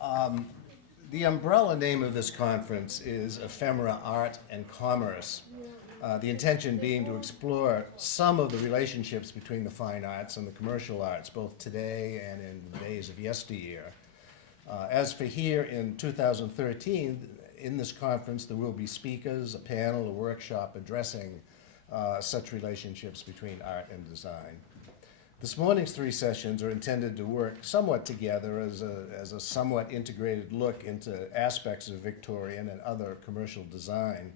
The umbrella name of this conference is Ephemera Art and Commerce. The intention being to explore some of the relationships between the fine arts and the commercial arts, both today and in the days of yesteryear. As for here in 2013, in this conference there will be speakers, a panel, a workshop addressing such relationships between art and design. This morning's three sessions are intended to work somewhat together as a somewhat integrated look into aspects of Victorian and other commercial design.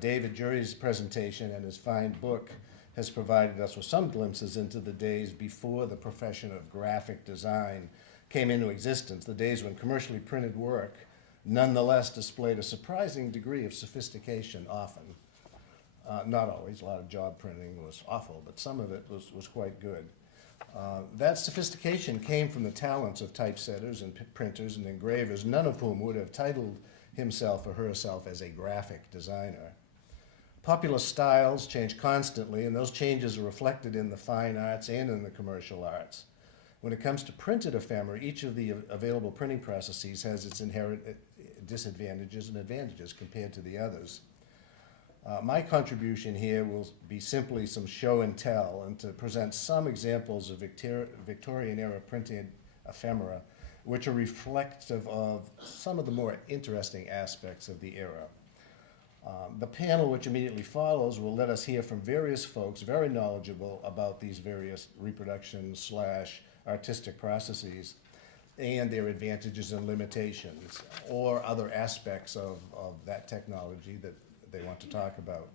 David Jury's presentation and his fine book has provided us with some glimpses into the days before the profession of graphic design came into existence, the days when commercially printed work nonetheless displayed a surprising degree of sophistication often. Not always, a lot of job printing was awful, but some of it was quite good. That sophistication came from the talents of typesetters and printers and engravers, none of whom would have titled himself or herself as a graphic designer. Popular styles change constantly, and those changes are reflected in the fine arts and in the commercial arts. When it comes to printed ephemera, each of the available printing processes has its inherent disadvantages and advantages compared to the others. My contribution here will be simply some show and tell and to present some examples of Victorian-era printed ephemera which are reflective of some of the more interesting aspects of the era. The panel which immediately follows will let us hear from various folks very knowledgeable about these various reproduction/artistic processes and their advantages and limitations, or other aspects of that technology that they want to talk about.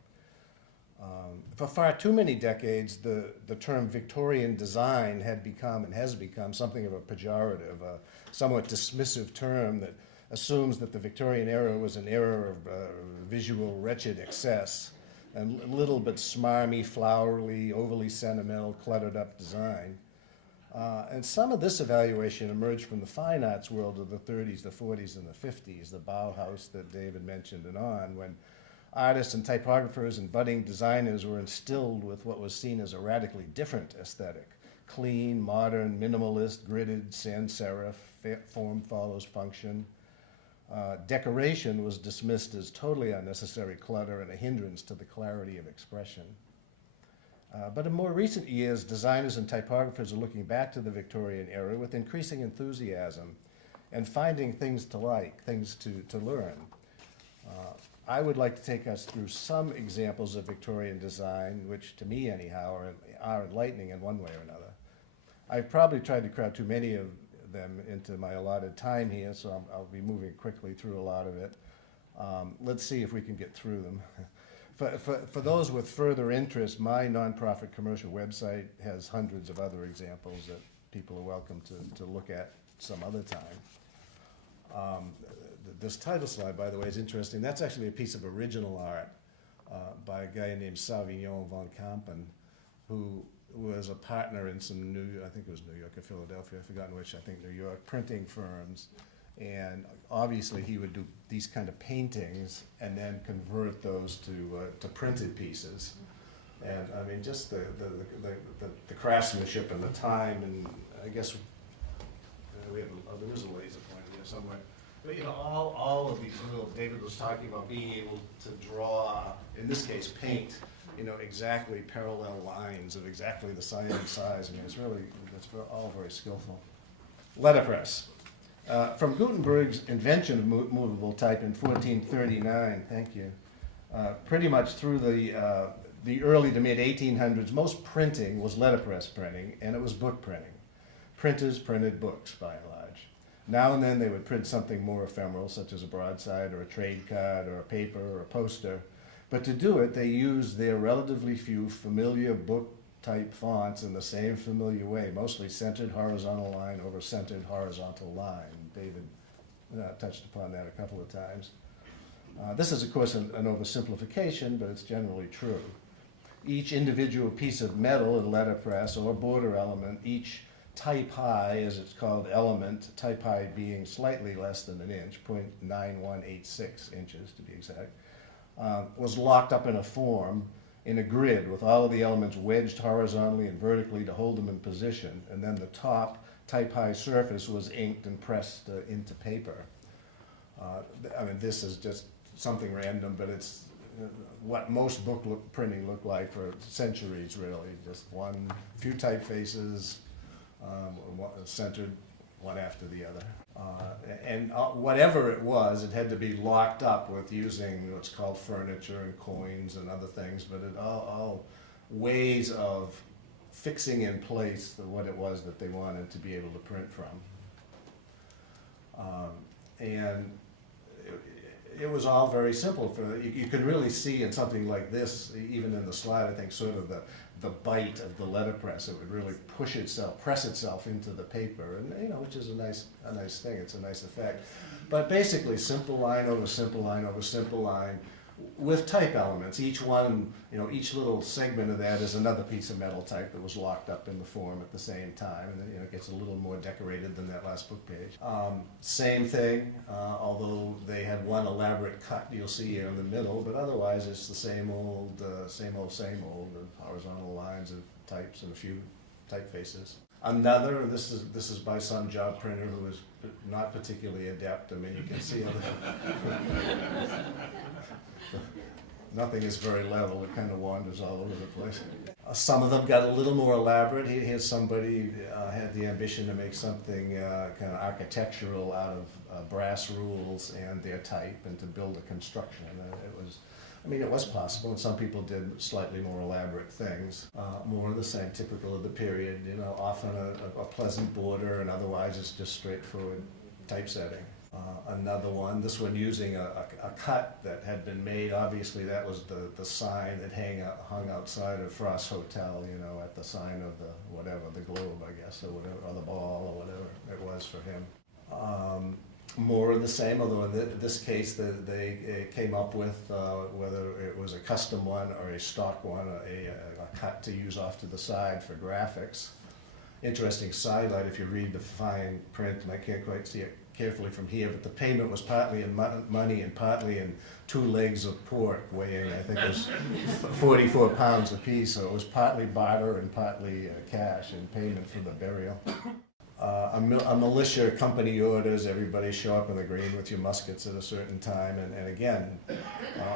For far too many decades, the term Victorian design had become and has become something of a pejorative, a somewhat dismissive term that assumes that the Victorian era was an era of visual wretched excess and little but smarmy, flowery, overly sentimental, cluttered up design. And some of this evaluation emerged from the fine arts world of the 30s, the 40s, and the 50s, the Bauhaus that David mentioned and on, when artists and typographers and budding designers were instilled with what was seen as a radically different aesthetic. Clean, modern, minimalist, gridded, sans serif, form follows function. Decoration was dismissed as totally unnecessary clutter and a hindrance to the clarity of expression. But in more recent years, designers and typographers are looking back to the Victorian era with increasing enthusiasm and finding things to like, things to learn. I would like to take us through some examples of Victorian design, which to me anyhow are enlightening in one way or another. I've probably tried to crowd too many of them into my allotted time here, so I'll be moving quickly through a lot of it. Let's see if we can get through them. For those with further interest, my nonprofit commercial website has hundreds of other examples that people are welcome to look at some other time. This title slide, by the way, is interesting. That's actually a piece of original art by a guy named Savignon von Kampen, who was a partner in some I think it was New York or Philadelphia, I've forgotten which, I think New York, printing firms. And obviously he would do these kind of paintings and then convert those to printed pieces. And I mean, just the craftsmanship and the time, and I guess there is a laser pointer here somewhere. But you know, all of these little, David was talking about being able to draw, in this case, paint, you know, exactly parallel lines of exactly the size and size. I mean, it's all very skillful. Letterpress. From Gutenberg's invention of movable type in 1439, thank you, pretty much through the early to mid 1800s, most printing was letterpress printing, and it was book printing. Printers printed books, by and large. Now and then they would print something more ephemeral, such as a broadside or a trade card or a paper or a poster. But to do it, they used their relatively few familiar book-type fonts in the same familiar way, mostly centered horizontal line over centered horizontal line. David touched upon that a couple of times. This is, of course, an oversimplification, but it's generally true. Each individual piece of metal in letterpress or border element, each type high, as it's called, element, type high being slightly less than an inch, 0.9186 inches to be exact, was locked up in a form in a grid with all of the elements wedged horizontally and vertically to hold them in position, and then the top type-high surface was inked and pressed into paper. I mean, this is just something random, but it's what most printing looked like for centuries, really. Just few typefaces, centered one after the other. And whatever it was, it had to be locked up with using what's called furniture and coins and other things, but all ways of fixing in place what it was that they wanted to be able to print from. And it was all very simple. You can really see in something like this, even in the slide, I think sort of the bite of the letterpress. It would really press itself into the paper, and which is a nice thing. It's a nice effect. But basically, simple line over simple line over simple line, with type elements. Each one, each little segment of that is another piece of metal type that was locked up in the form at the same time, and then it gets a little more decorated than that last book page. Same thing, although they had one elaborate cut you'll see here in the middle, but otherwise it's the same old, the horizontal lines of types and a few typefaces. Another, this is by some job printer who is not particularly adept. I mean, you can see nothing is very level. It kind of wanders all over the place. Some of them got a little more elaborate. Here's somebody had the ambition to make something kind of architectural out of brass rules and their type, and to build a construction. It was possible, and some people did slightly more elaborate things. More of the same, typical of the period, often a pleasant border, and otherwise it's just straightforward typesetting. Another one, this one using a cut that had been made. Obviously that was the sign that hung outside of Frost Hotel, at the sign of the globe, I guess, or whatever, or the ball, or whatever it was for him. More of the same, although in this case they came up with, whether it was a custom one or a stock one, a cut to use off to the side for graphics. Interesting sidelight, if you read the fine print, and I can't quite see it carefully from here, but the payment was partly in money and partly in 2 legs of pork weighing, I think it was 44 pounds apiece, so it was partly barter and partly cash in payment for the burial. A militia company orders everybody show up in the green with your muskets at a certain time, and again,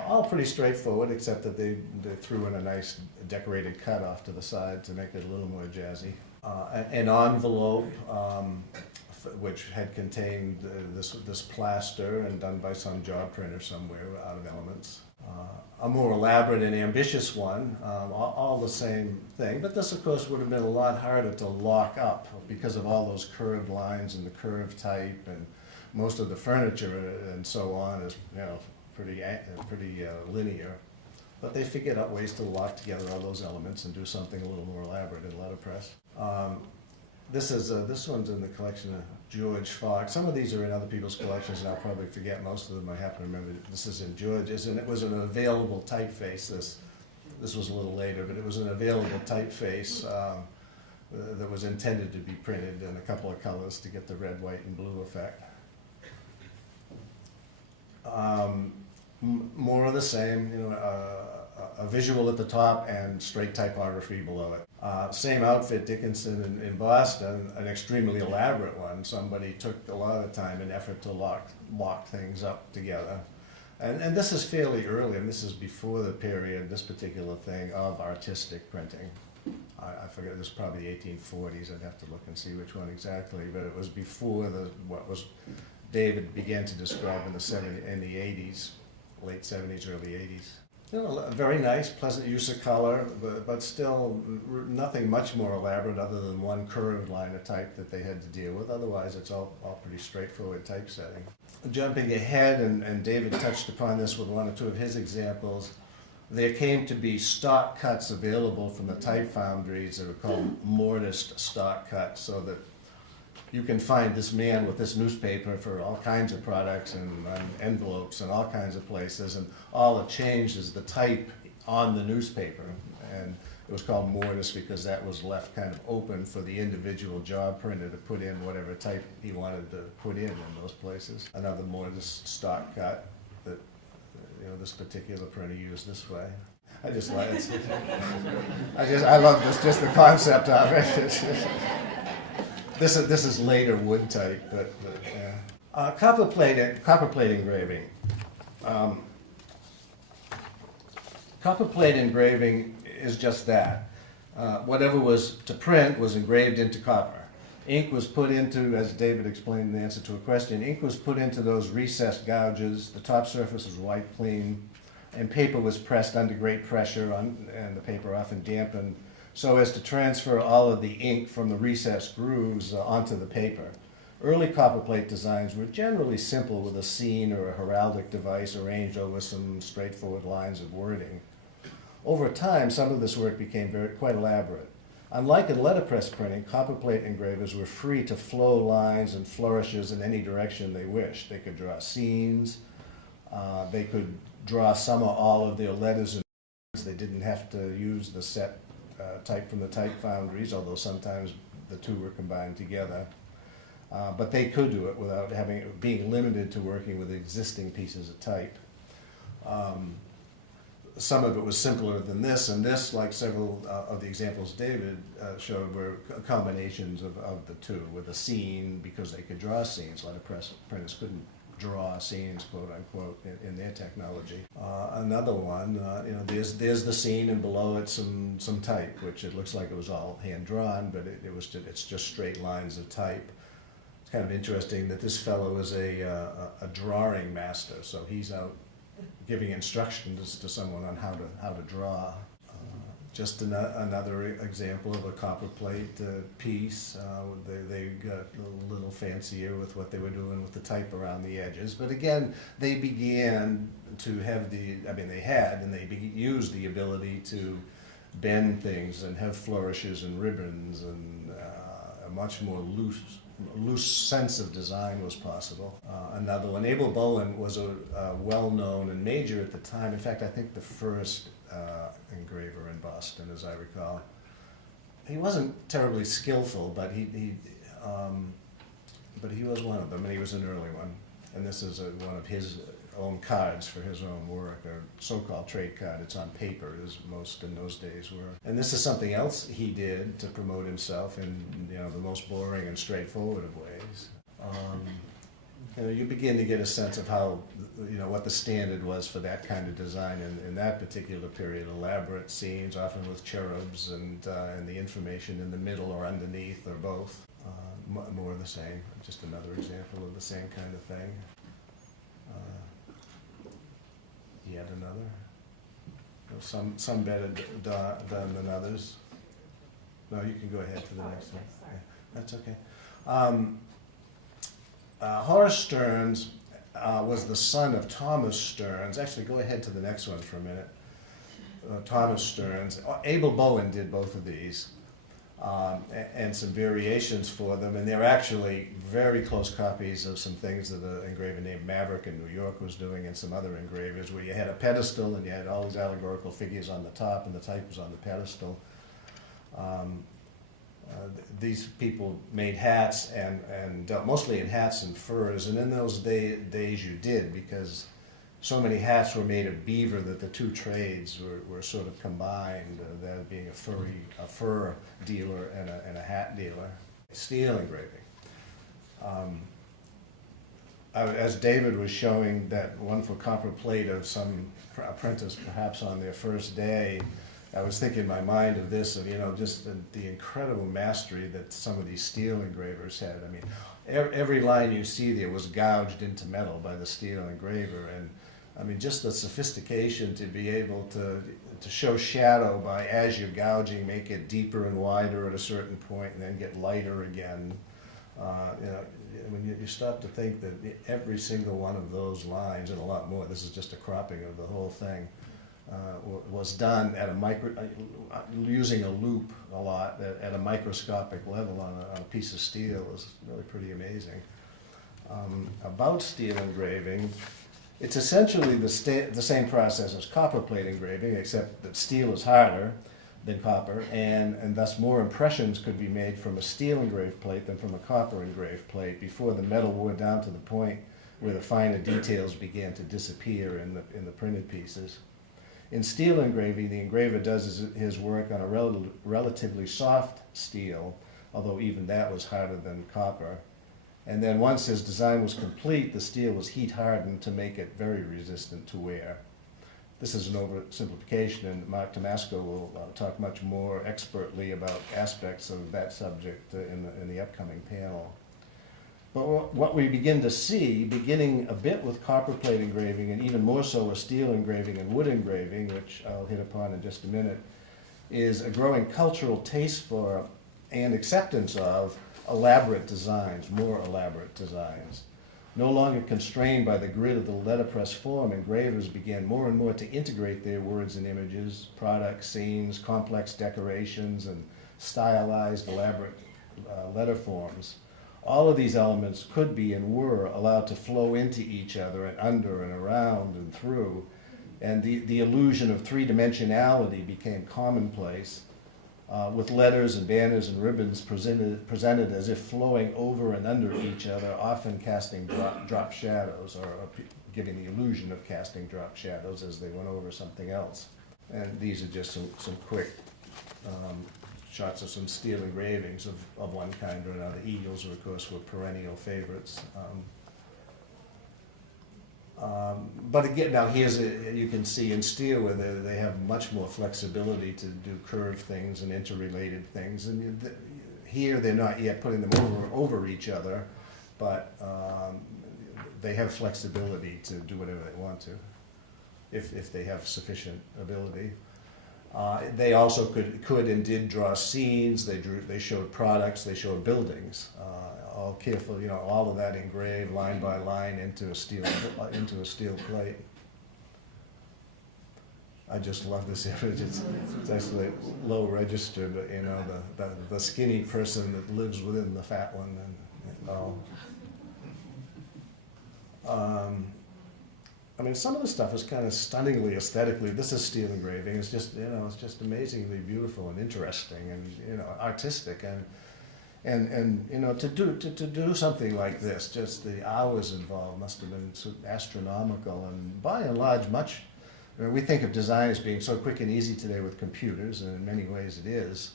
all pretty straightforward, except that they threw in a nice decorated cut off to the side to make it a little more jazzy. An envelope which had contained this plaster, and done by some job printer somewhere out of elements. A more elaborate and ambitious one, all the same thing, but this of course would have been a lot harder to lock up because of all those curved lines and the curved type, and most of the furniture and so on is pretty linear. But they figured out ways to lock together all those elements and do something a little more elaborate in letterpress. This one's in the collection of George Fox. Some of these are in other people's collections, and I'll probably forget most of them. I happen to remember this is in George's, and it was an available typeface. This was a little later, but it was an available typeface that was intended to be printed in a couple of colors to get the red, white, and blue effect. More of the same, a visual at the top and straight typography below it. Same outfit, Dickinson in Boston, an extremely elaborate one. Somebody took a lot of time and effort to lock things up together. And this is fairly early, and this is before the period, this particular thing, of artistic printing. I forget, this is probably the 1840s, I'd have to look and see which one exactly, but it was before what was David began to describe in the 80s, late 70s, early 80s. Very nice, pleasant use of color, but still nothing much more elaborate other than one curved line of type that they had to deal with. Otherwise, it's all pretty straightforward typesetting. Jumping ahead, and David touched upon this with one or two of his examples, there came to be stock cuts available from the type foundries that were called mortised stock cuts, so that you can find this man with this newspaper for all kinds of products and envelopes and all kinds of places, and all it changed is the type on the newspaper. And it was called mortise because that was left kind of open for the individual job printer to put in whatever type he wanted to put in those places. Another mortise stock cut that this particular printer used this way. I just like it. I love this, just the concept of it. This is later wood type, but yeah. Copper plate engraving. Um, Copper plate engraving is just that. Whatever was to print was engraved into copper. Ink was put into, as David explained in the answer to a question, ink was put into those recessed gouges. The top surface was wiped clean, and paper was pressed under great pressure, and the paper often dampened, so as to transfer all of the ink from the recessed grooves onto the paper. Early copperplate designs were generally simple, with a scene or a heraldic device arranged over some straightforward lines of wording. Over time, some of this work became quite elaborate. Unlike in letterpress printing, copperplate engravers were free to flow lines and flourishes in any direction they wished. They could draw scenes, they could draw some or all of their letters and words. They didn't have to use the set type from the type foundries, although sometimes the two were combined together. But they could do it without being limited to working with existing pieces of type. Some of it was simpler than this, and this, like several of the examples David showed, were combinations of the two, with a scene, because they could draw scenes. Letterpress printers couldn't draw scenes, quote unquote, in their technology. Another one, there's the scene, and below it some type, which it looks like it was all hand drawn, but it's just straight lines of type. It's kind of interesting that this fellow is a drawing master, so he's out giving instructions to someone on how to draw. Just another example of a copperplate piece. They got a little fancier with what they were doing with the type around the edges, but again, they began to have used the ability to bend things and have flourishes and ribbons, and a much more loose sense of design was possible. Another one, Abel Bowen was a well-known and major at the time. In fact, I think the first engraver in Boston, as I recall. He wasn't terribly skillful, but he was one of them, and he was an early one. And this is one of his own cards for his own work, a so-called trade card. It's on paper, as most in those days were. And this is something else he did to promote himself in the most boring and straightforward of ways. You begin to get a sense of how, what the standard was for that kind of design in that particular period. Elaborate scenes, often with cherubs, and the information in the middle or underneath, or both. More of the same. Just another example of the same kind of thing. Yet another. Some better done than others. No, you can go ahead to the next one. Yeah, that's okay. Horace Stearns was the son of Thomas Stearns. Actually, go ahead to the next one for a minute. Thomas Stearns. Abel Bowen did both of these, and some variations for them, and they're actually very close copies of some things that an engraver named Maverick in New York was doing, and some other engravers, where you had a pedestal and you had all these allegorical figures on the top, and the type was on the pedestal. These people made hats and dealt mostly in hats and furs, and in those days you did, because so many hats were made of beaver that the two trades were sort of combined, that being a fur dealer and a hat dealer. Steel engraving. As David was showing that wonderful copper plate of some apprentice perhaps on their first day, I was thinking in my mind of this, of just the incredible mastery that some of these steel engravers had. I mean, every line you see there was gouged into metal by the steel engraver, and I mean, just the sophistication to be able to show shadow by, as you're gouging, make it deeper and wider at a certain point, and then get lighter again. When you stop to think that every single one of those lines, and a lot more, this is just a cropping of the whole thing, was done at using a loop a lot, at a microscopic level on a piece of steel, is really pretty amazing. About steel engraving, it's essentially the same process as copperplate engraving, except that steel is harder than copper, and thus more impressions could be made from a steel engraved plate than from a copper engraved plate, before the metal wore down to the point where the finer details began to disappear in the printed pieces. In steel engraving, the engraver does his work on a relatively soft steel, although even that was harder than copper. And then once his design was complete, the steel was heat hardened to make it very resistant to wear. This is an oversimplification, and Mark Tomasco will talk much more expertly about aspects of that subject in the upcoming panel. But what we begin to see, beginning a bit with copperplate engraving and even more so with steel engraving and wood engraving, which I'll hit upon in just a minute, is a growing cultural taste for and acceptance of elaborate designs, more elaborate designs. No longer constrained by the grid of the letterpress form, engravers began more and more to integrate their words and images, products, scenes, complex decorations, and stylized, elaborate letter forms. All of these elements could be and were allowed to flow into each other and under and around and through, and the illusion of three-dimensionality became commonplace, with letters and banners and ribbons presented as if flowing over and under each other, often casting drop shadows, or giving the illusion of casting drop shadows as they went over something else. And these are just some quick shots of some steel engravings of one kind or another. Eagles, of course, were perennial favorites. But again, now you can see in steel where they have much more flexibility to do curved things and interrelated things. And here they're not yet putting them over each other, but they have flexibility to do whatever they want to, if they have sufficient ability. They also could and did draw scenes. They showed products. They showed buildings. All careful, all of that engraved line by line into a steel plate. I just love this image. It's actually low register, but the skinny person that lives within the fat one, and all. I mean, some of the stuff is kind of stunningly aesthetically. This is steel engraving. It's just, it's just amazingly beautiful and interesting and, artistic and to do something like this, just the hours involved must have been astronomical. And by and large, we think of design as being so quick and easy today with computers, and in many ways it is.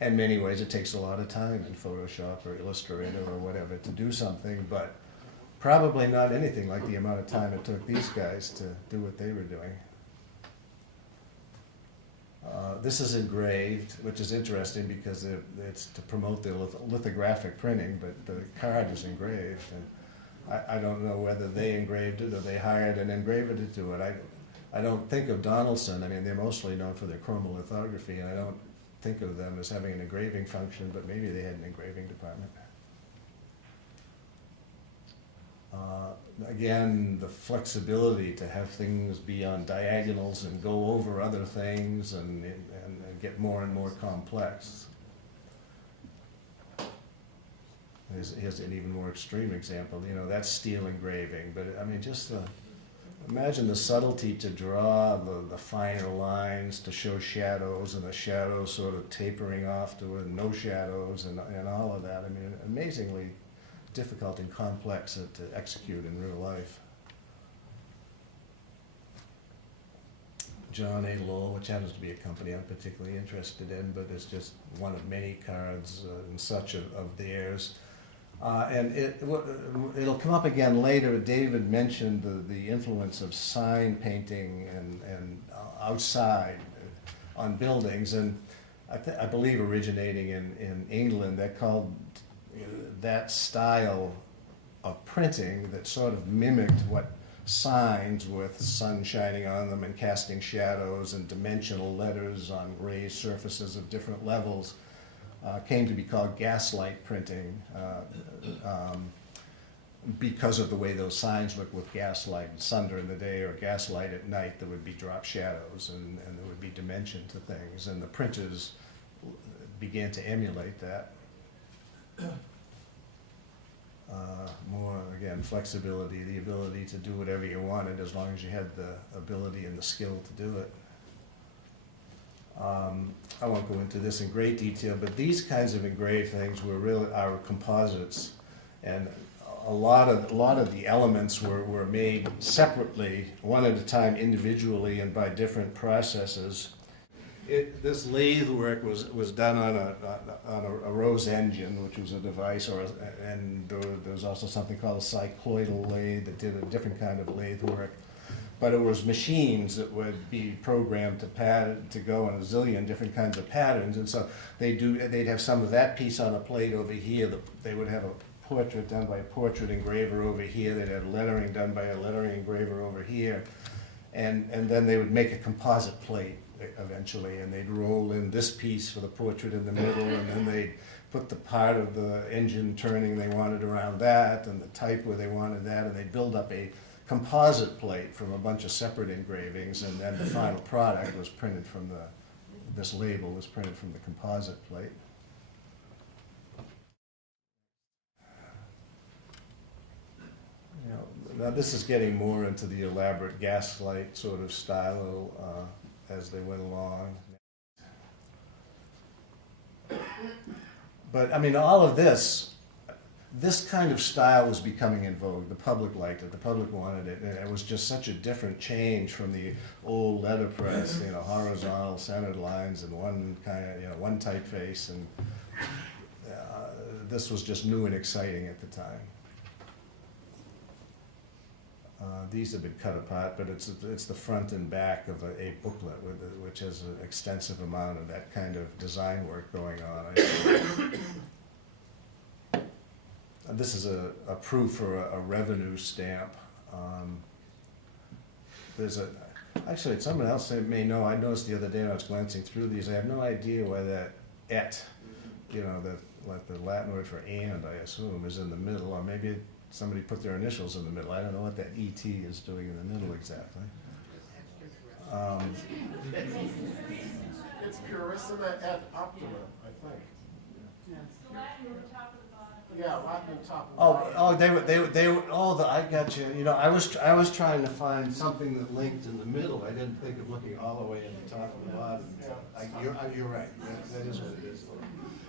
In many ways, it takes a lot of time in Photoshop or Illustrator or whatever to do something, but probably not anything like the amount of time it took these guys to do what they were doing. This is engraved, which is interesting because it's to promote the lithographic printing, but the card is engraved. And I don't know whether they engraved it or they hired an engraver to do it. I don't think of Donaldson. I mean, they're mostly known for their chromolithography, and I don't think of them as having an engraving function, but maybe they had an engraving department. Again, the flexibility to have things be on diagonals and go over other things and get more and more complex. Here's an even more extreme example. That's steel engraving, but I mean, just imagine the subtlety to draw the finer lines, to show shadows, and the shadows sort of tapering off to no shadows, and all of that. I mean, amazingly difficult and complex to execute in real life. John A. Lowell, which happens to be a company I'm particularly interested in, but it's just one of many cards and such of theirs. And it'll come up again later. David mentioned the influence of sign painting and outside on buildings, and I believe originating in England. They're called that style of printing that sort of mimicked what signs with sun shining on them and casting shadows and dimensional letters on raised surfaces of different levels came to be called gaslight printing because of the way those signs look with gaslight, sun during the day or gaslight at night. There would be drop shadows and there would be dimension to things, and the printers began to emulate that. More, again, flexibility, the ability to do whatever you wanted as long as you had the ability and the skill to do it. I won't go into this in great detail, but these kinds of engraved things are composites, and a lot of the elements were made separately, one at a time, individually, and by different processes. This lathe work was done on a Rose engine, which was a device, and there was also something called a cycloidal lathe that did a different kind of lathe work. But it was machines that would be programmed to go in a zillion different kinds of patterns, and so they'd have some of that piece on a plate over here. They would have a portrait done by a portrait engraver over here. They'd have lettering done by a lettering engraver over here, and then they would make a composite plate eventually, and they'd roll in this piece for the portrait in the middle, and then they'd put the part of the engine turning they wanted around that, and the type where they wanted that, and they'd build up a composite plate from a bunch of separate engravings, and then the final product was printed from this label was printed from the composite plate. Now this is getting more into the elaborate gaslight sort of style as they went along. But I mean, all of this kind of style was becoming in vogue. The public liked it. The public wanted it. And it was just such a different change from the old letterpress, horizontal centered lines and one kind of, one typeface. And this was just new and exciting at the time. These have been cut apart, but it's the front and back of a booklet which has an extensive amount of that kind of design work going on. This is a proof for a revenue stamp. Actually, someone else may know. I noticed the other day when I was glancing through these. I have no idea why that "et," like the Latin word for "and," I assume, is in the middle, or maybe somebody put their initials in the middle. I don't know what that "et" is doing in the middle exactly. It's Purissima et Optima, I think. Yeah, Latin at the top. I got you. I was trying to find something that linked in the middle. I didn't think of looking all the way at the top and the bottom. You're right. That is what it is.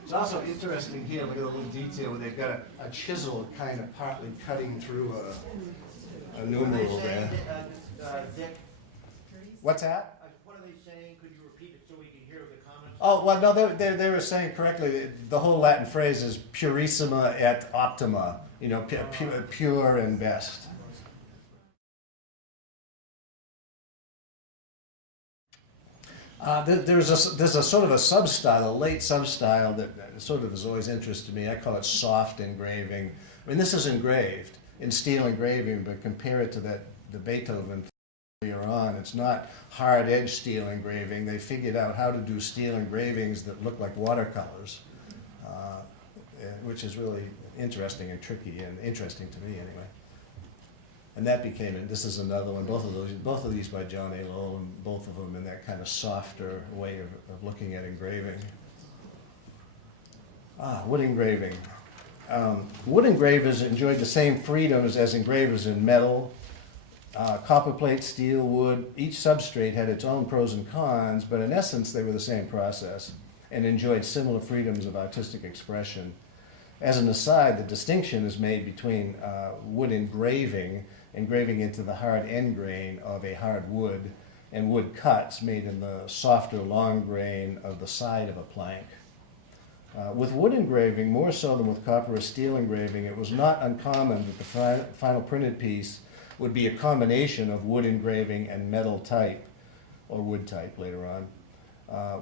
It's also interesting here. Look at the little detail where they've got a chisel kind of partly cutting through a numeral there. Dick, What's that? what are they saying? Could you repeat it so we can hear the comments? Oh, well, no, they were saying correctly. The whole Latin phrase is purissima et optima, pure and best. There's a sort of a sub-style, a late sub-style that sort of has always interested me. I call it soft engraving. I mean, this is engraved in steel engraving, but compare it to the Beethoven earlier on. It's not hard-edged steel engraving. They figured out how to do steel engravings that look like watercolors, which is really interesting and tricky, and interesting to me anyway. And that became it. This is another one. Both of these by John A. Lowell, and both of them in that kind of softer way of looking at engraving. Wood engraving. Wood engravers enjoyed the same freedoms as engravers in metal. Copperplate, steel, wood, each substrate had its own pros and cons, but in essence they were the same process and enjoyed similar freedoms of artistic expression. As an aside, the distinction is made between wood engraving into the hard end grain of a hard wood, and wood cuts made in the softer long grain of the side of a plank. With wood engraving, more so than with copper or steel engraving, it was not uncommon that the final printed piece would be a combination of wood engraving and metal type, or wood type later on.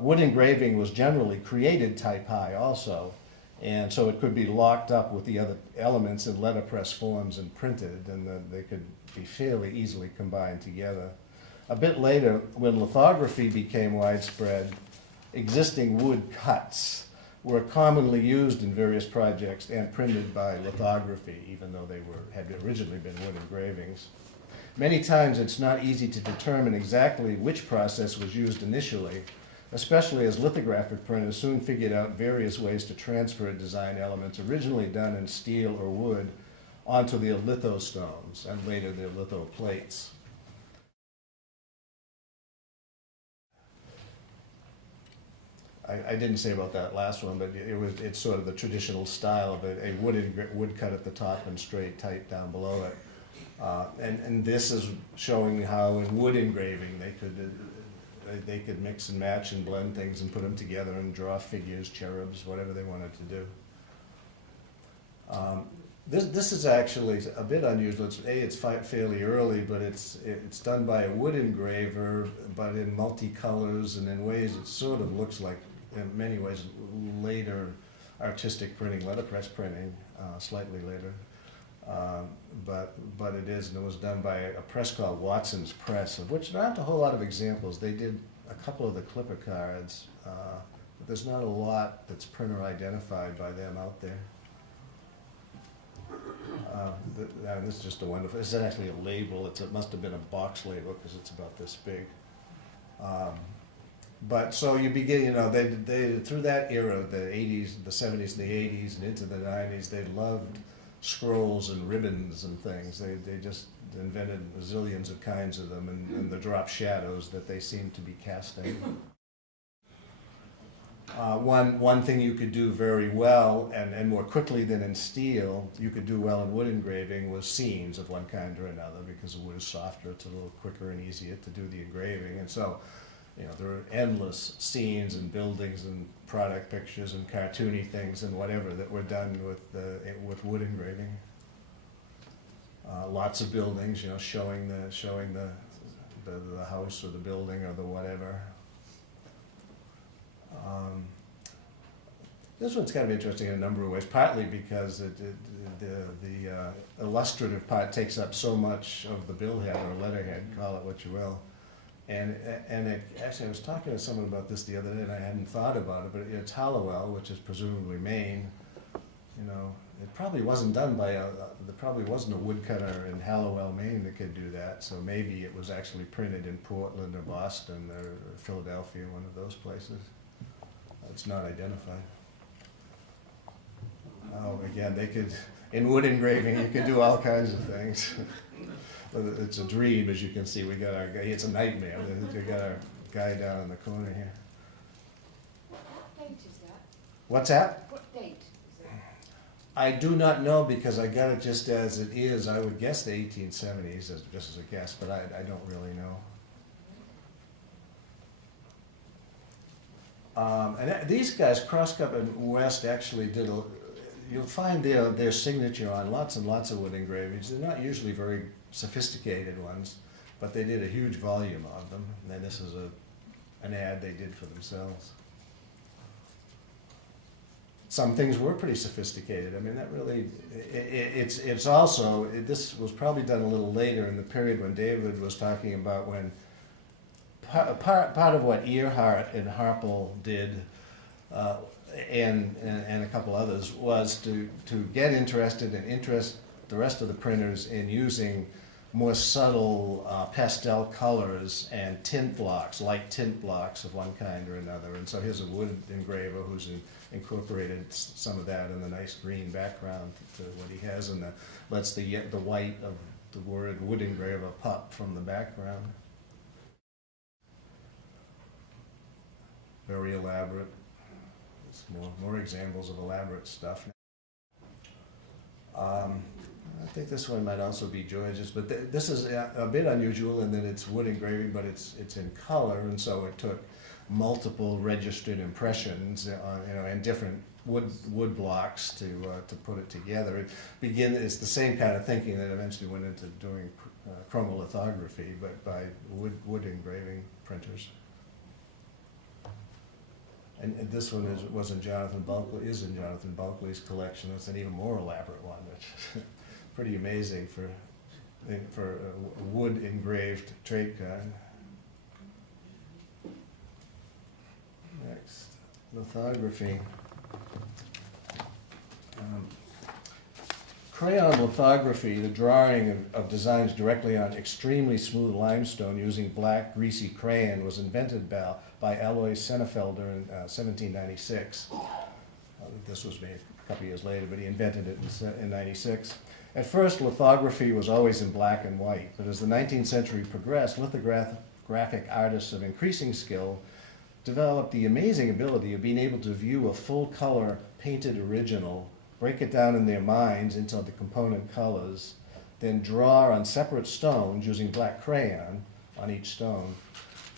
Wood engraving was generally created type high also, and so it could be locked up with the other elements in letterpress forms and printed, and they could be fairly easily combined together. A bit later, when lithography became widespread, existing wood cuts were commonly used in various projects and printed by lithography, even though they had originally been wood engravings. Many times it's not easy to determine exactly which process was used initially, especially as lithographic printers soon figured out various ways to transfer design elements originally done in steel or wood onto the lithostones and later their lithoplates. I didn't say about that last one, but it's sort of the traditional style of a wood cut at the top and straight type down below it. And this is showing how in wood engraving they could they could mix and match and blend things and put them together and draw figures, cherubs, whatever they wanted to do. This is actually a bit unusual. It's fairly early, but it's done by a wood engraver, but in multicolors, and in ways it sort of looks like, in many ways, later artistic printing, letterpress printing, slightly later. But it is, and it was done by a press called Watson's Press, of which there aren't a whole lot of examples. They did a couple of the clipper cards, but there's not a lot that's printer identified by them out there. This is just a wonderful, this is actually a label. It must have been a box label because it's about this big. But so you begin, you know, they through that era, the 80s, the 70s, and the 80s, and into the 90s, they loved scrolls and ribbons and things. They just invented zillions of kinds of them, and the drop shadows that they seem to be casting. One thing you could do very well, and more quickly than in steel, you could do well in wood engraving, was scenes of one kind or another, because the wood is softer, it's a little quicker and easier to do the engraving. And so, you know, there are endless scenes and buildings and product pictures and cartoony things and whatever that were done with wood engraving. Lots of buildings, you know, showing the house or the building or the whatever. This one's kind of interesting in a number of ways, partly because the illustrative part takes up so much of the billhead or letterhead, call it what you will. And actually, I was talking to someone about this the other day, and I hadn't thought about it, but it's Hallowell, which is presumably Maine. You know, it probably wasn't done by there probably wasn't a woodcutter in Hallowell, Maine that could do that, so maybe it was actually printed in Portland or Boston or Philadelphia, one of those places. It's not identified. Oh, again, they could, in wood engraving, you could do all kinds of things. It's a dream, as you can see. We got our guy, it's a nightmare. We got our guy down in the corner here. What date is that? What's that? What date is it? I do not know, because I got it just as it is. I would guess the 1870s, just as a guess, but I don't really know. These guys, Crosscup and West, actually did you'll find their signature on lots and lots of wood engravings. They're not usually very sophisticated ones, but they did a huge volume of them. And this is an ad they did for themselves. Some things were pretty sophisticated. I mean, that really, it's also, this was probably done a little later in the period when David was talking about when part of what Earhart and Harpel did, and a couple others, was to get interested and interest the rest of the printers in using more subtle pastel colors and tint blocks, light tint blocks of one kind or another. And so here's a wood engraver who's incorporated some of that in the nice green background to what he has, and lets the white of the word wood engraver pop from the background. Very elaborate. It's more examples of elaborate stuff. I think this one might also be George's, but this is a bit unusual in that it's wood engraving, but it's in color, and so it took multiple registered impressions, you know, and different wood blocks to put it together. It's the same kind of thinking that eventually went into doing chromolithography, but by wood engraving printers. And this one is in Jonathan Bulkley's collection. It's an even more elaborate one, which pretty amazing for a wood engraved trade card. Next, lithography. Crayon lithography, the drawing of designs directly on extremely smooth limestone using black, greasy crayon, was invented by Alois Senefelder in 1796. This was made a couple years later, but he invented it in 96. At first, lithography was always in black and white, but as the 19th century progressed, lithographic artists of increasing skill developed the amazing ability of being able to view a full-color painted original, break it down in their minds into the component colors, then draw on separate stones using black crayon on each stone,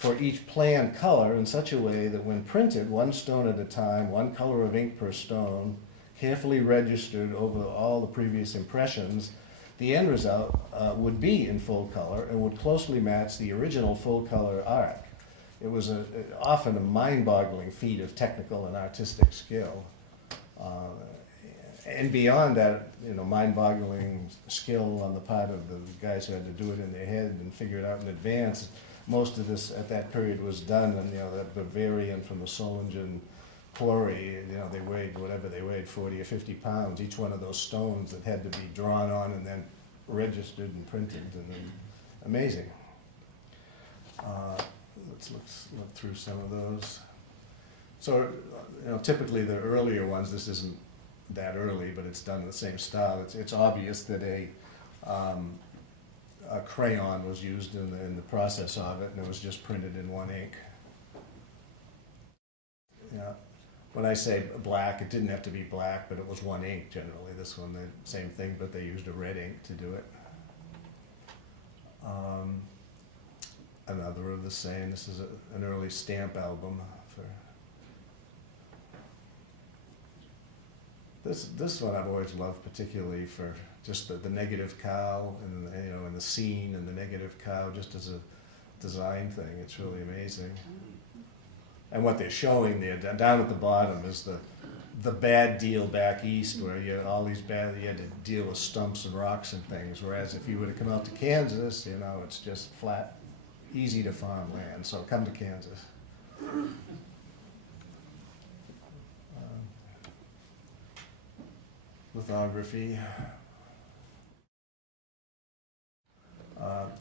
for each planned color in such a way that when printed, one stone at a time, one color of ink per stone, carefully registered over all the previous impressions, the end result would be in full color and would closely match the original full color art. It was often a mind-boggling feat of technical and artistic skill. And beyond that, mind-boggling skill on the part of the guys who had to do it in their head and figure it out in advance, most of this at that period was done, and that Bavarian from the Solingen quarry, they weighed whatever they weighed, 40 or 50 pounds, each one of those stones that had to be drawn on and then registered and printed, and then, amazing. Let's look through some of those. So, typically the earlier ones, this isn't that early, but it's done in the same style. It's obvious that a crayon was used in the process of it, and it was just printed in one ink. Yeah. When I say black, it didn't have to be black, but it was one ink generally. This one, the same thing, but they used a red ink to do it. Another of the same. This is an early stamp album for. This one I've always loved, particularly for just the negative cow and and the scene and the negative cow, just as a design thing. It's really amazing. And what they're showing there down at the bottom is the bad deal back east, where you had to deal with stumps and rocks and things. Whereas if you were to come out to Kansas, it's just flat, easy to farm land. So come to Kansas. Lithography,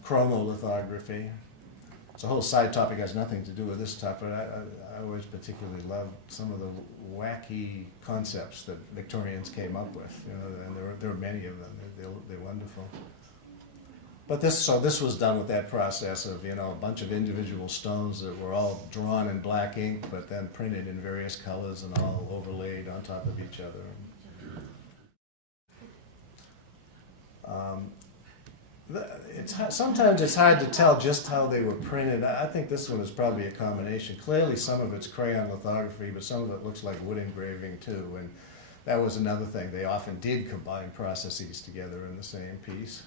chromolithography. It's a whole side topic, has nothing to do with this topic. I always particularly loved some of the wacky concepts that Victorians came up with, and there are many of them. They're wonderful. But this was done with that process of a bunch of individual stones that were all drawn in black ink, but then printed in various colors and all overlaid on top of each other. Sometimes it's hard to tell just how they were printed. I think this one is probably a combination. Clearly some of it's crayon lithography, but some of it looks like wood engraving too. And that was another thing. They often did combine processes together in the same piece.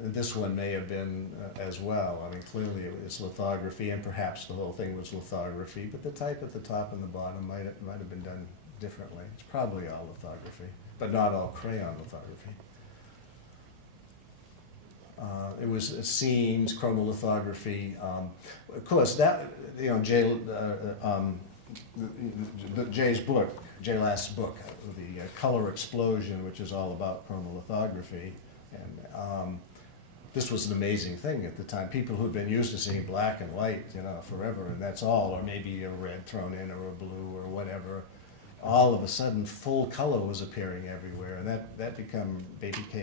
This one may have been as well. I mean, clearly it's lithography, and perhaps the whole thing was lithography, but the type at the top and the bottom might have been done differently. It's probably all lithography, but not all crayon lithography. It was seams, chromolithography. Of course, that Jay's book, Jay Last's book, the Color Explosion, which is all about chromolithography, and this was an amazing thing at the time. People who'd been used to seeing black and white, forever, and that's all, or maybe a red thrown in, or a blue, or whatever. All of a sudden, full color was appearing everywhere, and that became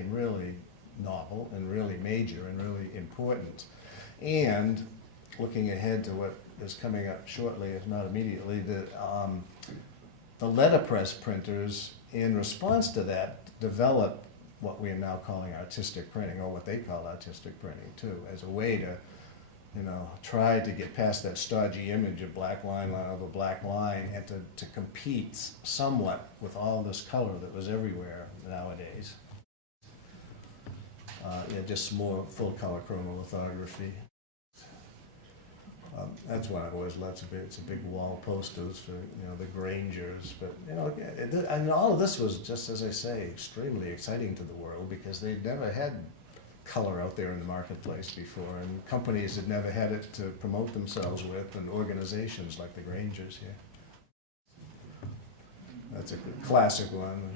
really novel and really major and really important. And looking ahead to what is coming up shortly, if not immediately, the letterpress printers, in response to that, developed what we are now calling artistic printing, or what they call artistic printing too, as a way to try to get past that stodgy image of black line over black line, and to compete somewhat with all this color that was everywhere nowadays. Just more full color chromolithography. That's one I've always loved. It's a big wall posters for the Grangers, but and all of this was, just as I say, extremely exciting to the world, because they'd never had color out there in the marketplace before, and companies had never had it to promote themselves with, and organizations like the Grangers here. That's a classic one.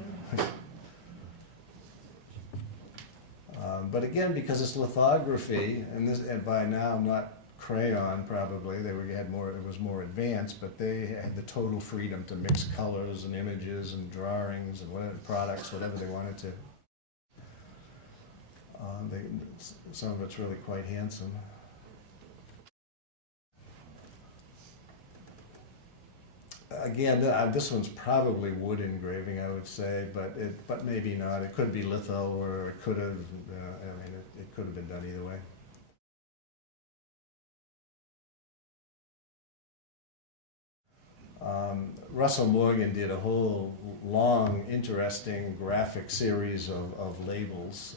But again, because it's lithography, and by now not crayon probably, it was more advanced, but they had the total freedom to mix colors and images and drawings and whatever products, whatever they wanted to. Some of it's really quite handsome. Again, this one's probably wood engraving, I would say, but maybe not. It could be litho, or it could have. It could have been done either way. Russell Morgan did a whole long, interesting graphic series of labels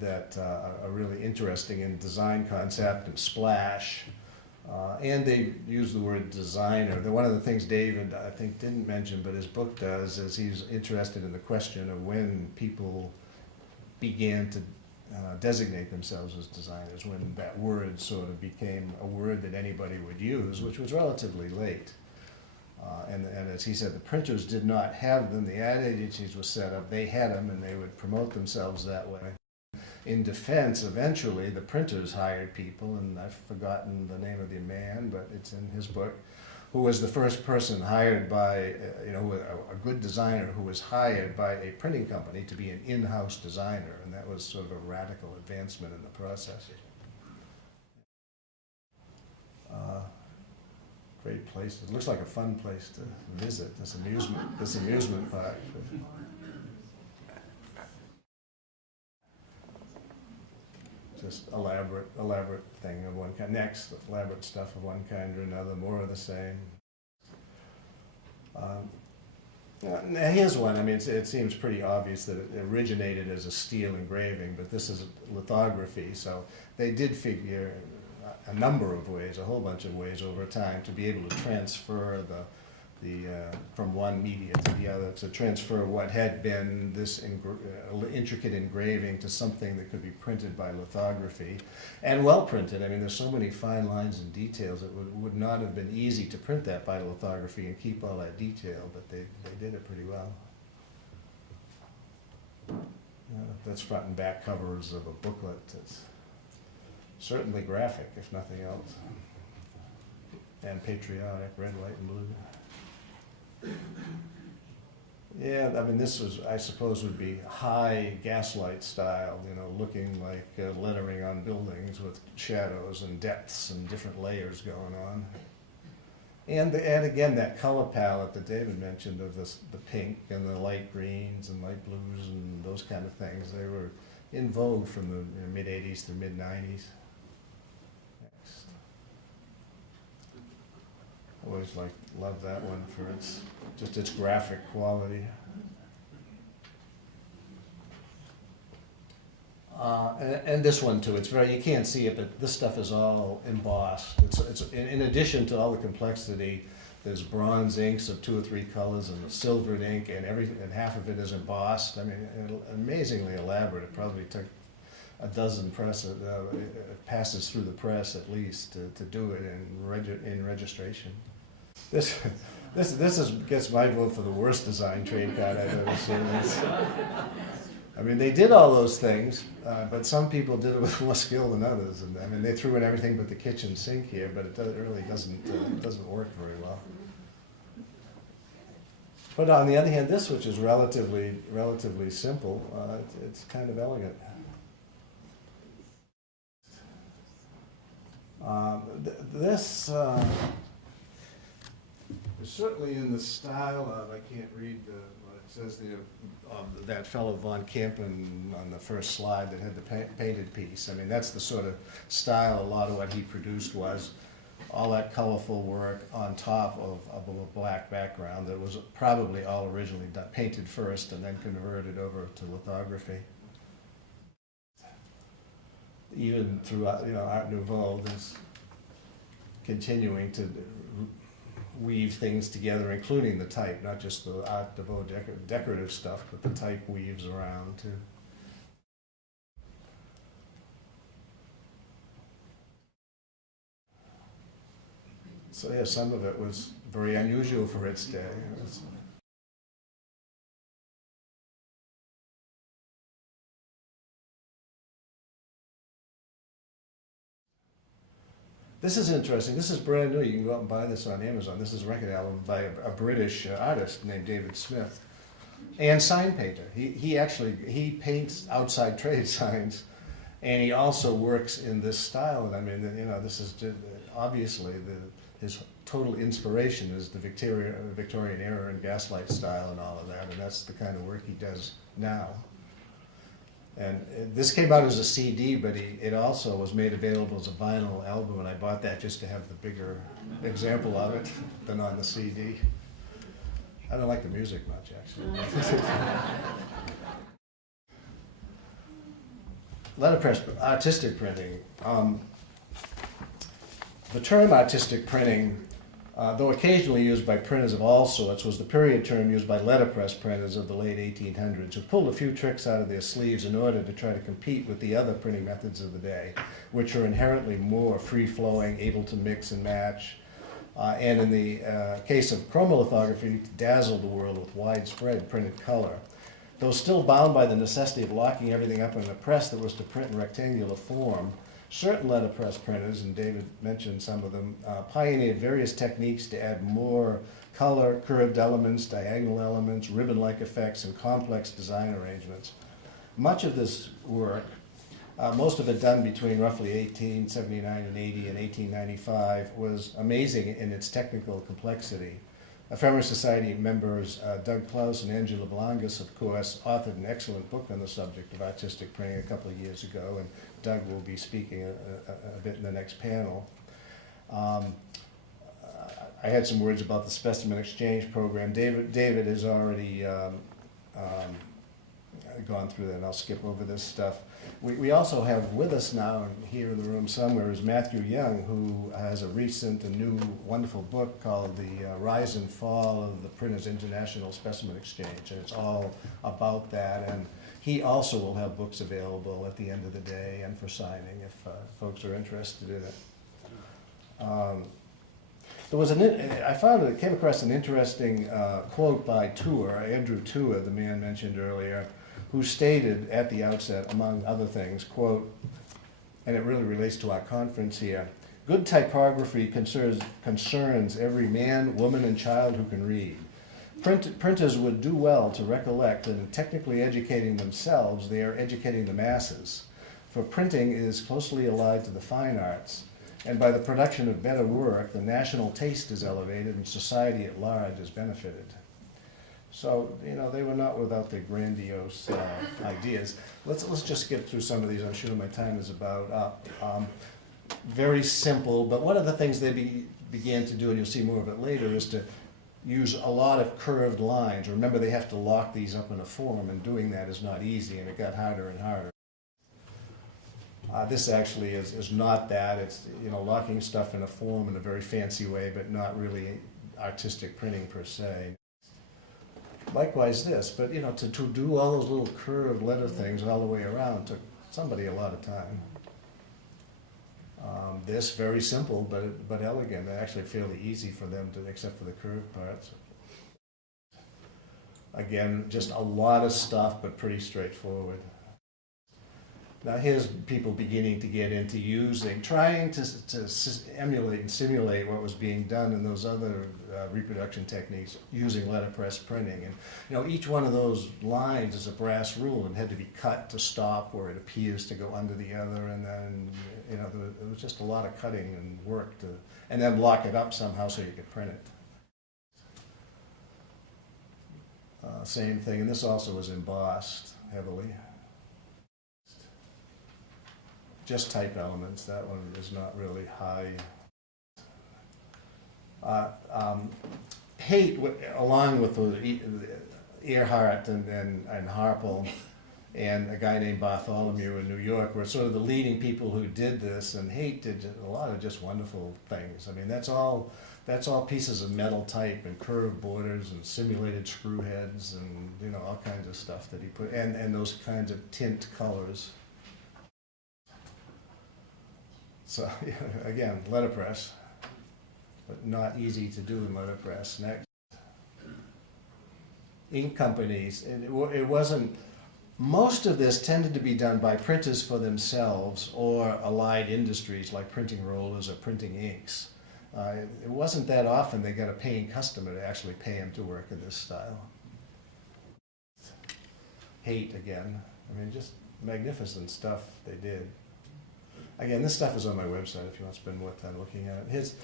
that are really interesting in design concept and splash. And they use the word designer. One of the things David, I think, didn't mention, but his book does, is he's interested in the question of when people began to designate themselves as designers, when that word sort of became a word that anybody would use, which was relatively late. And as he said, the printers did not have them. The ad agencies were set up. They had them, and they would promote themselves that way. In defense, eventually, the printers hired people, and I've forgotten the name of the man, but it's in his book, who was the first person hired by, a good designer who was hired by a printing company to be an in-house designer, and that was sort of a radical advancement in the process. Great place. It looks like a fun place to visit, this amusement park. Just elaborate thing of one kind. Next, elaborate stuff of one kind or another, more of the same. Now here's one. I mean, it seems pretty obvious that it originated as a steel engraving, but this is lithography, so they did figure a number of ways, a whole bunch of ways over time to be able to transfer the from one media to the other, to transfer what had been this intricate engraving to something that could be printed by lithography, and well printed. I mean, there's so many fine lines and details. It would not have been easy to print that by lithography and keep all that detail, but they did it pretty well. That's front and back covers of a booklet. It's certainly graphic, if nothing else, and patriotic, red, white, and blue. Yeah, I mean, this was, I suppose, would be high gaslight style, looking like lettering on buildings with shadows and depths and different layers going on. And again, that color palette that David mentioned of the pink and the light greens and light blues and those kind of things, they were in vogue from the mid-'80s to mid-'90s. Always love that one for its graphic quality. And this one too. It's you can't see it, but this stuff is all embossed. It's in addition to all the complexity. There's bronze inks of 2 or 3 colors and silvered ink, and half of it is embossed. I mean, amazingly elaborate. It probably took a dozen presses. It passes through the press at least to do it in registration. This gets my vote for the worst design trade card I've ever seen. I mean, they did all those things, but some people did it with more skill than others. And I mean, they threw in everything but the kitchen sink here, but it really doesn't work very well. But on the other hand, this, which is relatively simple, it's kind of elegant. This is certainly in the style of, I can't read what it says, that fellow von Kampen on the first slide that had the painted piece. I mean, that's the sort of style a lot of what he produced was. All that colorful work on top of a black background that was probably all originally painted first and then converted over to lithography. Even throughout, Art Nouveau, there's continuing to weave things together, including the type, not just the Art Nouveau decorative stuff, but the type weaves around too. So yeah, some of it was very unusual for its day. This is interesting. This is brand new. You can go out and buy this on Amazon. This is a record album by a British artist named David Smith, and sign painter. He paints outside trade signs, and he also works in this style. And I mean, this is just, obviously his total inspiration is the Victorian era and gaslight style and all of that, and that's the kind of work he does now. And this came out as a CD, but it also was made available as a vinyl album, and I bought that just to have the bigger example of it than on the CD. I don't like the music much, actually. Letterpress, artistic printing. The term artistic printing, though occasionally used by printers of all sorts, was the period term used by letterpress printers of the late 1800s, who pulled a few tricks out of their sleeves in order to try to compete with the other printing methods of the day, which are inherently more free-flowing, able to mix and match, and in the case of chromolithography, to dazzle the world with widespread printed color. Though still bound by the necessity of locking everything up in a press that was to print in rectangular form, certain letterpress printers, and David mentioned some of them, pioneered various techniques to add more color, curved elements, diagonal elements, ribbon-like effects, and complex design arrangements. Much of this work, most of it done between roughly 1879 and 80 and 1895, was amazing in its technical complexity. Ephemera Society members Doug Klaus and Angela Blangas, of course, authored an excellent book on the subject of artistic printing a couple of years ago, and Doug will be speaking a bit in the next panel. I had some words about the specimen exchange program. David has already gone through that, and I'll skip over this stuff. We also have with us now, and here in the room somewhere, is Matthew Young, who has a recent and new wonderful book called The Rise and Fall of the Printers International Specimen Exchange, and it's all about that. And he also will have books available at the end of the day and for signing if folks are interested in it. There was I came across an interesting quote by Andrew Tour, the man mentioned earlier, who stated at the outset, among other things, quote, and it really relates to our conference here, "Good typography concerns every man, woman, and child who can read. Printers would do well to recollect that in technically educating themselves, they are educating the masses. For printing is closely allied to the fine arts, and by the production of better work, the national taste is elevated and society at large is benefited." So, they were not without their grandiose ideas. Let's just skip through some of these. I'm sure my time is about up. Very simple, but one of the things they began to do, and you'll see more of it later, is to use a lot of curved lines. Remember, they have to lock these up in a form, and doing that is not easy, and it got harder and harder. This actually is not that. It's locking stuff in a form in a very fancy way, but not really artistic printing per se. Likewise this, but to do all those little curved letter things all the way around took somebody a lot of time. This, very simple, but elegant, and actually fairly easy for them to, except for the curved parts. Again, just a lot of stuff, but pretty straightforward. Now here's people beginning to get into trying to emulate and simulate what was being done in those other reproduction techniques using letterpress printing. And each one of those lines is a brass rule and had to be cut to stop where it appears to go under the other, and then there was just a lot of cutting and work and then lock it up somehow so you could print it. Same thing, and this also was embossed heavily. Just type elements. That one is not really high. Haight, along with the Earhart and Harpel, and a guy named Bartholomew in New York, were sort of the leading people who did this. And Haight did a lot of just wonderful things. I mean, that's all pieces of metal type and curved borders and simulated screw heads and all kinds of stuff that he put, and those kinds of tint colors. So, again, letterpress, but not easy to do in letterpress. Next. Ink companies. It wasn't, most of this tended to be done by printers for themselves or allied industries like printing rollers or printing inks. It wasn't that often they got a paying customer to actually pay him to work in this style. Haight again. I mean, just magnificent stuff they did. Again, this stuff is on my website if you want to spend more time looking at it. His,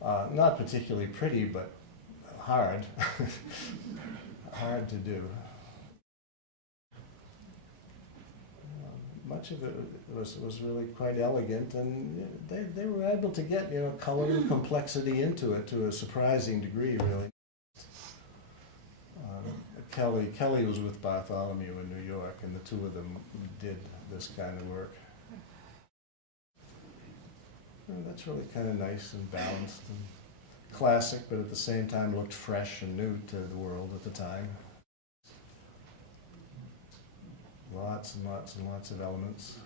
not particularly pretty, but hard. Hard to do. much of it was really quite elegant, and they were able to get, you know, color and complexity into it to a surprising degree, really. Kelly was with Bartholomew in New York, and the two of them did this kind of work. And that's really kind of nice and balanced and classic, but at the same time looked fresh and new to the world at the time. Lots and lots and lots of elements.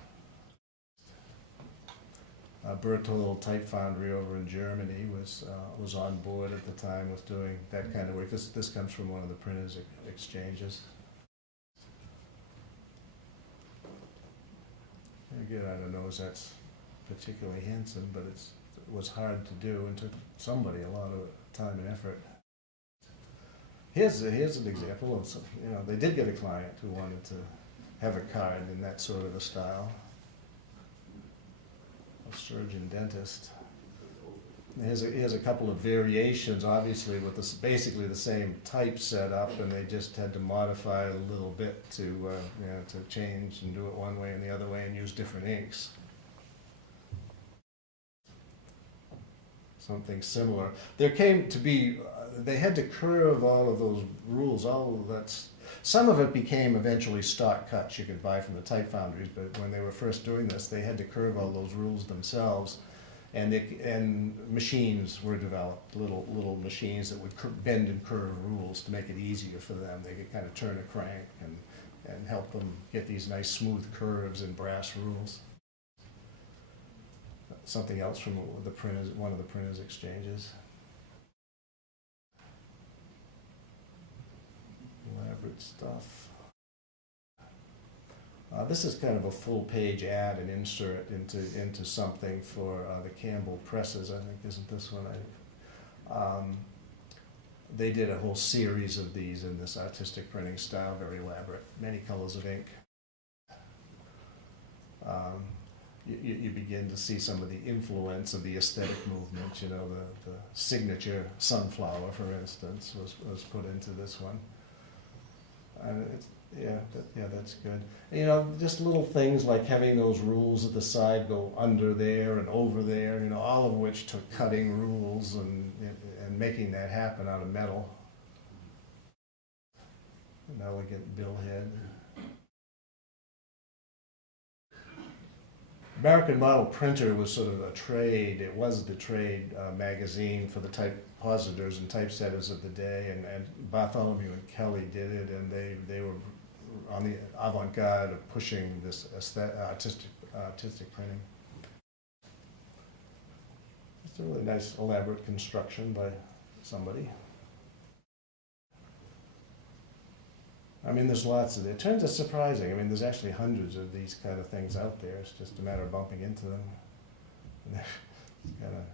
Berthold Type Foundry over in Germany was on board at the time with doing that kind of work. This comes from one of the printers' exchanges. Again, I don't know if that's particularly handsome, but it was hard to do and took somebody a lot of time and effort. Here's an example of some, you know, they did get a client who wanted to have a card in that sort of a style. A surgeon dentist. Here's a couple of variations, obviously with this, basically the same type set up, and they just had to modify it a little bit to you know, to change and do it one way and the other way and use different inks. Something similar. There came to be, they had to curve all of those rules, all of that. Some of it became eventually stock cuts you could buy from the type foundries, but when they were first doing this, they had to curve all those rules themselves. And machines were developed, little machines that would bend and curve rules to make it easier for them. They could kind of turn a crank and help them get these nice smooth curves in brass rules. Something else from the printers, one of the printers' exchanges. Elaborate stuff. This is kind of a full-page ad and insert into something for the Campbell presses, I think, isn't this one? They did a whole series of these in this artistic printing style, very elaborate, many colors of ink. You begin to see some of the influence of the aesthetic movement. You know, the signature sunflower, for instance, was put into this one. And it's, yeah, that's good. You know, just little things like having those rules at the side go under there and over there, you know, all of which took cutting rules and making that happen out of metal. An elegant billhead. American Model Printer was sort of a trade. It was the trade magazine for the typepositors and typesetters of the day, and Bartholomew and Kelly did it, and they were on the avant-garde of pushing this artistic printing. It's a really nice, elaborate construction by somebody. I mean, there's lots of it. It turns out surprising. I mean, there's actually hundreds of these kind of things out there. It's just a matter of bumping into them. And kind of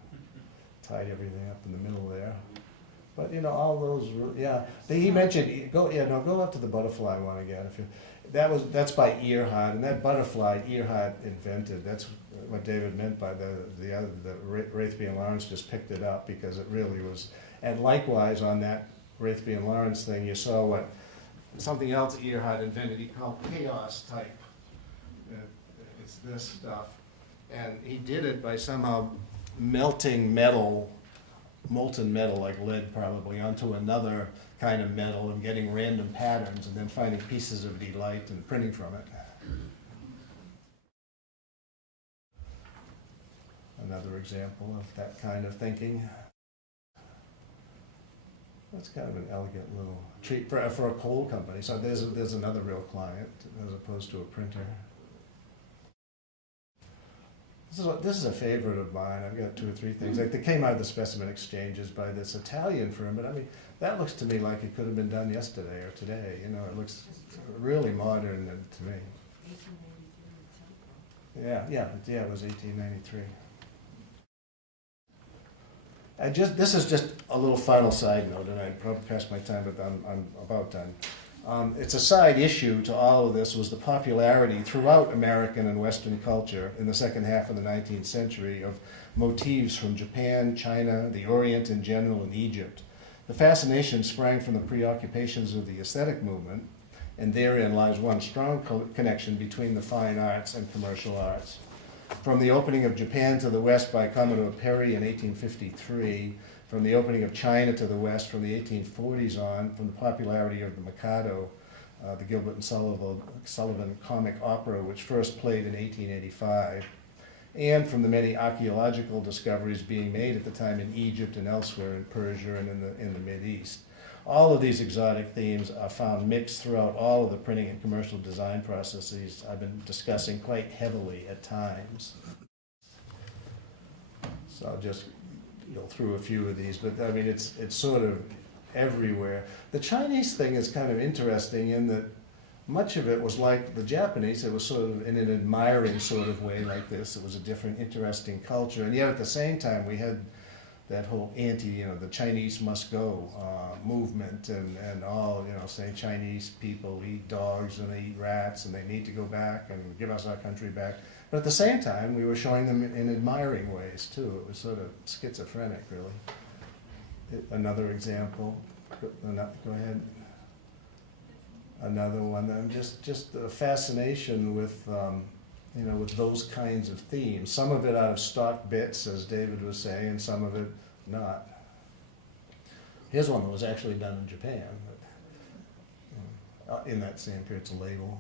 tied everything up in the middle there. But you know, all those, yeah. He mentioned go up to the butterfly one again. That's by Earhart, and that butterfly Earhart invented. That's what David meant by the Raithby and Lawrence just picked it up because it really was. And likewise on that Raithby and Lawrence thing, you saw what something else Earhart invented. He called chaos type. It's this stuff, and he did it by somehow melting metal. Molten metal, like lead probably, onto another kind of metal and getting random patterns and then finding pieces of delight and printing from it. Another example of that kind of thinking. That's kind of an elegant little treat for a coal company. So there's another real client as opposed to a printer. This is a favorite of mine. I've got 2 or 3 things. Like they came out of the specimen exchanges by this Italian firm, but I mean, that looks to me like it could have been done yesterday or today. You know, it looks really modern to me. Yeah, it was 1893. This is just a little final side note, and I'd probably pass my time, but I'm about done. It's a side issue to all of this was the popularity throughout American and Western culture in the second half of the 19th century of motifs from Japan, China, the Orient in general, and Egypt. The fascination sprang from the preoccupations of the aesthetic movement and therein lies one strong connection between the fine arts and commercial arts. From the opening of Japan to the west by Commodore Perry in 1853, from the opening of China to the west from the 1840s on, from the popularity of the Mikado, the Gilbert and Sullivan comic opera, which first played in 1885, and from the many archaeological discoveries being made at the time in Egypt and elsewhere in Persia and in the Mideast. All of these exotic themes are found mixed throughout all of the printing and commercial design processes I've been discussing quite heavily at times. So I'll just go through a few of these, but I mean, it's sort of everywhere. The Chinese thing is kind of interesting in that much of it was like the Japanese. It was sort of in an admiring sort of way like this. It was a different, interesting culture, and yet at the same time we had that whole the Chinese must go movement, and all, saying Chinese people eat dogs and they eat rats and they need to go back and give us our country back. But at the same time, we were showing them in admiring ways too. It was sort of schizophrenic, really. Another example. Go ahead. Another one. I'm just a fascination with with those kinds of themes. Some of it out of stock bits, as David was saying, and some of it not. Here's one that was actually done in Japan, but, in that same period. It's a label.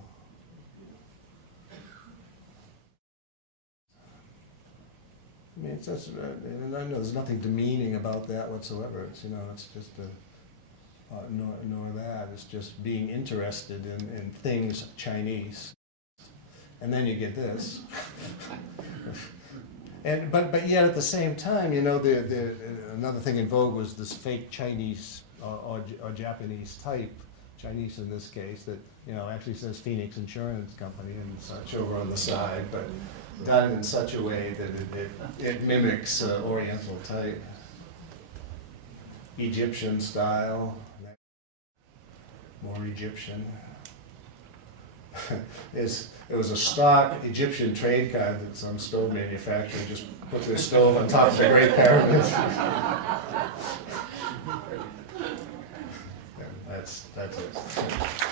I mean, and I know there's nothing demeaning about that whatsoever. It's it's just nor that. It's just being interested in things Chinese. And then you get this, but yet at the same time, another thing in vogue was this fake Chinese or Japanese type, Chinese in this case, that actually says Phoenix Insurance Company and such over on the side, but done in such a way that it mimics Oriental type, Egyptian style, more Egyptian. It was a stock Egyptian trade card that some stove manufacturer just put their stove on top of the Great Pyramid. That's it.